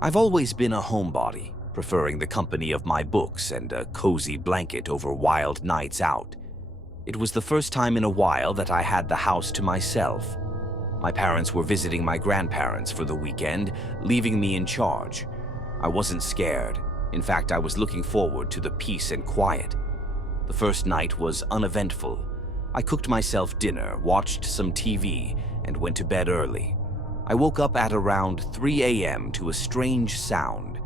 I've always been a homebody, preferring the company of my books and a cozy blanket over wild nights out. It was the first time in a while that I had the house to myself. My parents were visiting my grandparents for the weekend, leaving me in charge. I wasn't scared. In fact, I was looking forward to the peace and quiet. The first night was uneventful. I cooked myself dinner, watched some TV, and went to bed early. I woke up at around 3 a.m. to a strange sound.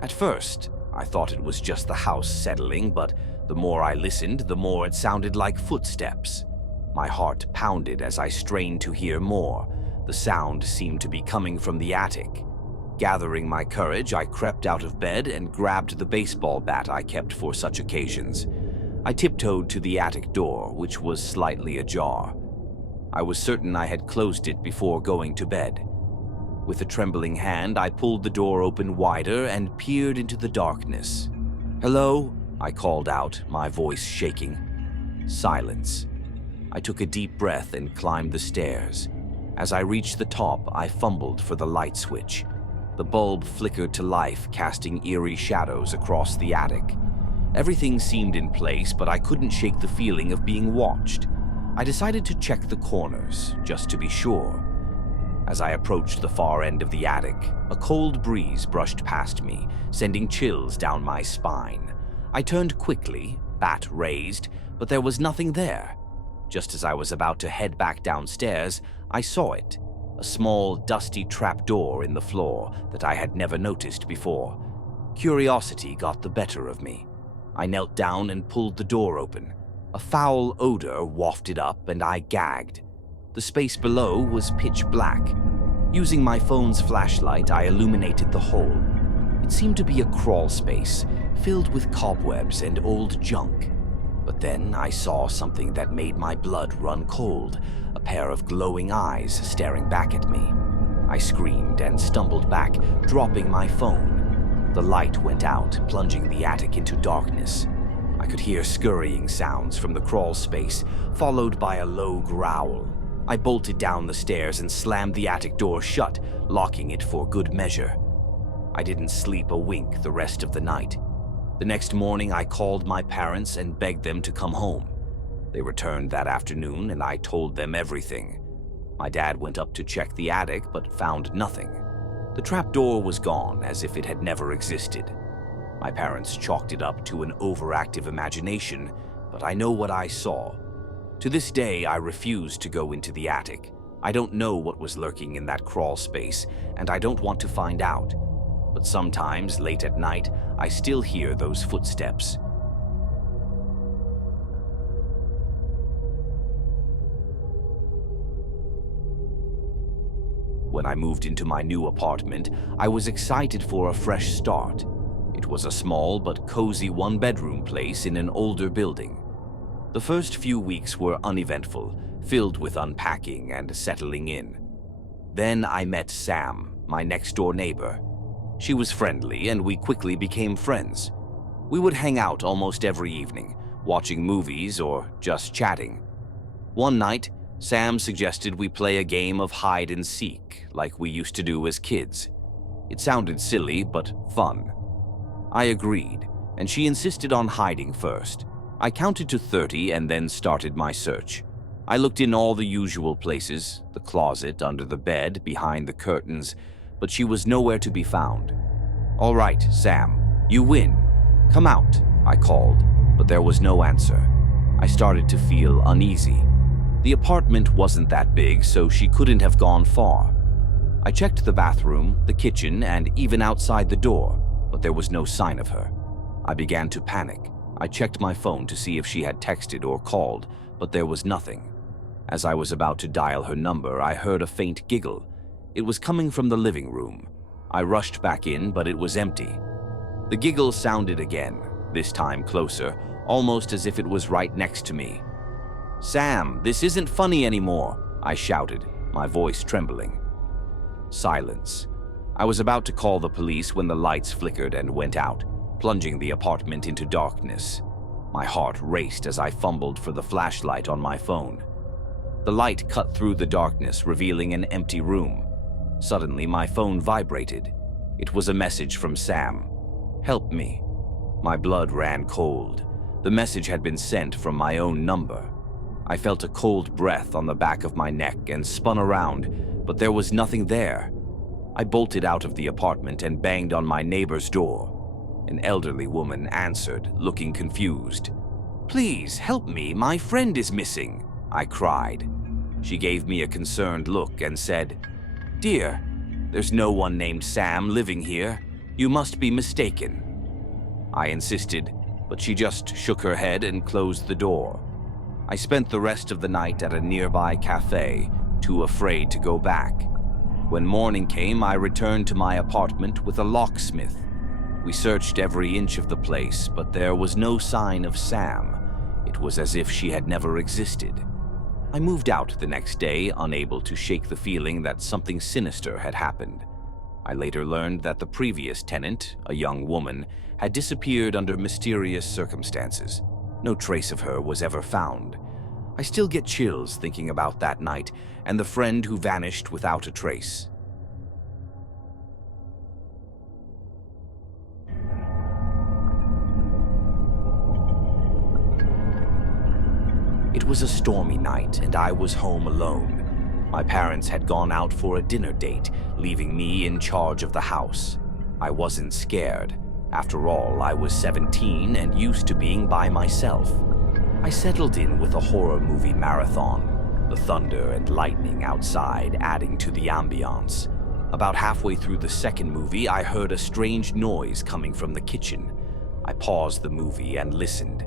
At first, I thought it was just the house settling, but the more I listened, the more it sounded like footsteps. My heart pounded as I strained to hear more. The sound seemed to be coming from the attic. Gathering my courage, I crept out of bed and grabbed the baseball bat I kept for such occasions. I tiptoed to the attic door, which was slightly ajar. I was certain I had closed it before going to bed. With a trembling hand, I pulled the door open wider and peered into the darkness. "Hello?" I called out, my voice shaking. Silence. I took a deep breath and climbed the stairs. As I reached the top, I fumbled for the light switch. The bulb flickered to life, casting eerie shadows across the attic. Everything seemed in place, but I couldn't shake the feeling of being watched. I decided to check the corners, just to be sure. As I approached the far end of the attic, a cold breeze brushed past me, sending chills down my spine. I turned quickly, bat raised, but there was nothing there. Just as I was about to head back downstairs, I saw it, a small, dusty trapdoor in the floor that I had never noticed before. Curiosity got the better of me. I knelt down and pulled the door open. A foul odor wafted up and I gagged. The space below was pitch black. Using my phone's flashlight, I illuminated the hole. It seemed to be a crawl space, filled with cobwebs and old junk. But then I saw something that made my blood run cold, a pair of glowing eyes staring back at me. I screamed and stumbled back, dropping my phone. The light went out, plunging the attic into darkness. I could hear scurrying sounds from the crawl space, followed by a low growl. I bolted down the stairs and slammed the attic door shut, locking it for good measure. I didn't sleep a wink the rest of the night. The next morning, I called my parents and begged them to come home. They returned that afternoon, and I told them everything. My dad went up to check the attic, but found nothing. The trapdoor was gone, as if it had never existed. My parents chalked it up to an overactive imagination, but I know what I saw. To this day, I refuse to go into the attic. I don't know what was lurking in that crawl space, and I don't want to find out. But sometimes, late at night, I still hear those footsteps. When I moved into my new apartment, I was excited for a fresh start. It was a small but cozy one-bedroom place in an older building. The first few weeks were uneventful, filled with unpacking and settling in. Then I met Sam, my next-door neighbor. She was friendly, and we quickly became friends. We would hang out almost every evening, watching movies or just chatting. One night, Sam suggested we play a game of hide and seek, like we used to do as kids. It sounded silly, but fun. I agreed, and she insisted on hiding first. I counted to 30 and then started my search. I looked in all the usual places, the closet, under the bed, behind the curtains, but she was nowhere to be found. "All right, Sam, you win. Come out," I called, but there was no answer. I started to feel uneasy. The apartment wasn't that big, so she couldn't have gone far. I checked the bathroom, the kitchen, and even outside the door, but there was no sign of her. I began to panic. I checked my phone to see if she had texted or called, but there was nothing. As I was about to dial her number, I heard a faint giggle. It was coming from the living room. I rushed back in, but it was empty. The giggle sounded again, this time closer, almost as if it was right next to me. "Sam, this isn't funny anymore," I shouted, my voice trembling. Silence. I was about to call the police when the lights flickered and went out, plunging the apartment into darkness. My heart raced as I fumbled for the flashlight on my phone. The light cut through the darkness, revealing an empty room. Suddenly, my phone vibrated. It was a message from Sam. "Help me." My blood ran cold. The message had been sent from my own number. I felt a cold breath on the back of my neck and spun around, but there was nothing there. I bolted out of the apartment and banged on my neighbor's door. An elderly woman answered, looking confused. "Please help me, my friend is missing," I cried. She gave me a concerned look and said, "Dear, there's no one named Sam living here. You must be mistaken." I insisted, but she just shook her head and closed the door. I spent the rest of the night at a nearby cafe, too afraid to go back. When morning came, I returned to my apartment with a locksmith. We searched every inch of the place, but there was no sign of Sam. It was as if she had never existed. I moved out the next day, unable to shake the feeling that something sinister had happened. I later learned that the previous tenant, a young woman, had disappeared under mysterious circumstances. No trace of her was ever found. I still get chills thinking about that night and the friend who vanished without a trace. It was a stormy night, and I was home alone. My parents had gone out for a dinner date, leaving me in charge of the house. I wasn't scared. After all, I was 17 and used to being by myself. I settled in with a horror movie marathon, the thunder and lightning outside adding to the ambiance. About halfway through the second movie, I heard a strange noise coming from the kitchen. I paused the movie and listened.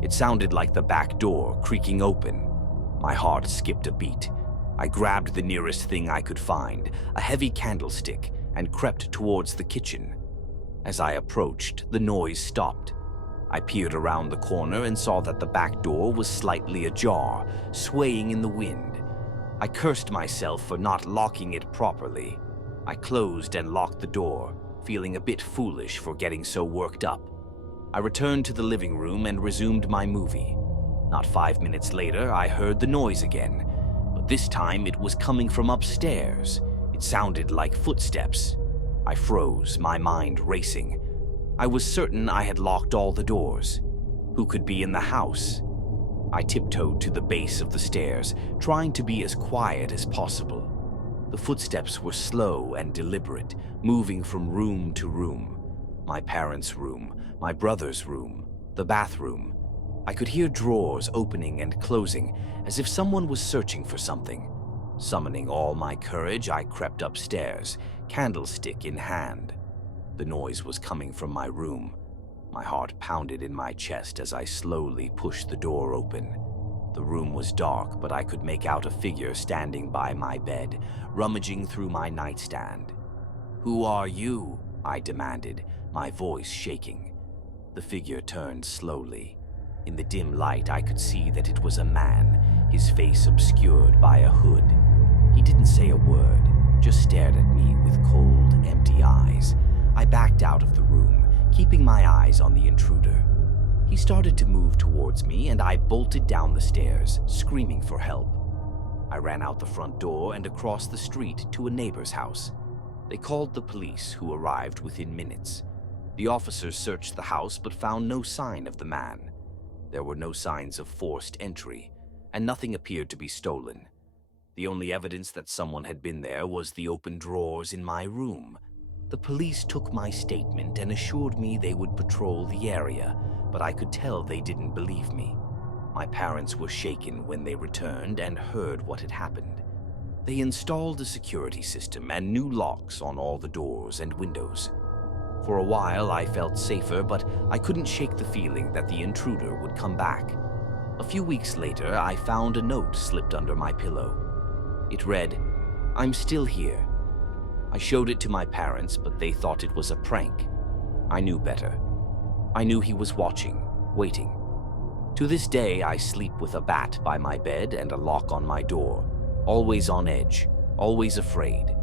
It sounded like the back door creaking open. My heart skipped a beat. I grabbed the nearest thing I could find, a heavy candlestick, and crept towards the kitchen. As I approached, the noise stopped. I peered around the corner and saw that the back door was slightly ajar, swaying in the wind. I cursed myself for not locking it properly. I closed and locked the door, feeling a bit foolish for getting so worked up. I returned to the living room and resumed my movie. Not 5 minutes later, I heard the noise again, but this time it was coming from upstairs. It sounded like footsteps. I froze, my mind racing. I was certain I had locked all the doors. Who could be in the house? I tiptoed to the base of the stairs, trying to be as quiet as possible. The footsteps were slow and deliberate, moving from room to room. My parents' room, my brother's room, the bathroom. I could hear drawers opening and closing, as if someone was searching for something. Summoning all my courage, I crept upstairs, candlestick in hand. The noise was coming from my room. My heart pounded in my chest as I slowly pushed the door open. The room was dark, but I could make out a figure standing by my bed, rummaging through my nightstand. "Who are you?" I demanded, my voice shaking. The figure turned slowly. In the dim light, I could see that it was a man, his face obscured by a hood. He didn't say a word, just stared at me with cold, empty eyes. I backed out of the room, keeping my eyes on the intruder. He started to move towards me, and I bolted down the stairs, screaming for help. I ran out the front door and across the street to a neighbor's house. They called the police, who arrived within minutes. The officers searched the house but found no sign of the man. There were no signs of forced entry, and nothing appeared to be stolen. The only evidence that someone had been there was the open drawers in my room. The police took my statement and assured me they would patrol the area, but I could tell they didn't believe me. My parents were shaken when they returned and heard what had happened. They installed a security system and new locks on all the doors and windows. For a while, I felt safer, but I couldn't shake the feeling that the intruder would come back. A few weeks later, I found a note slipped under my pillow. It read, "I'm still here." I showed it to my parents, but they thought it was a prank. I knew better. I knew he was watching, waiting. To this day, I sleep with a bat by my bed and a lock on my door, always on edge, always afraid.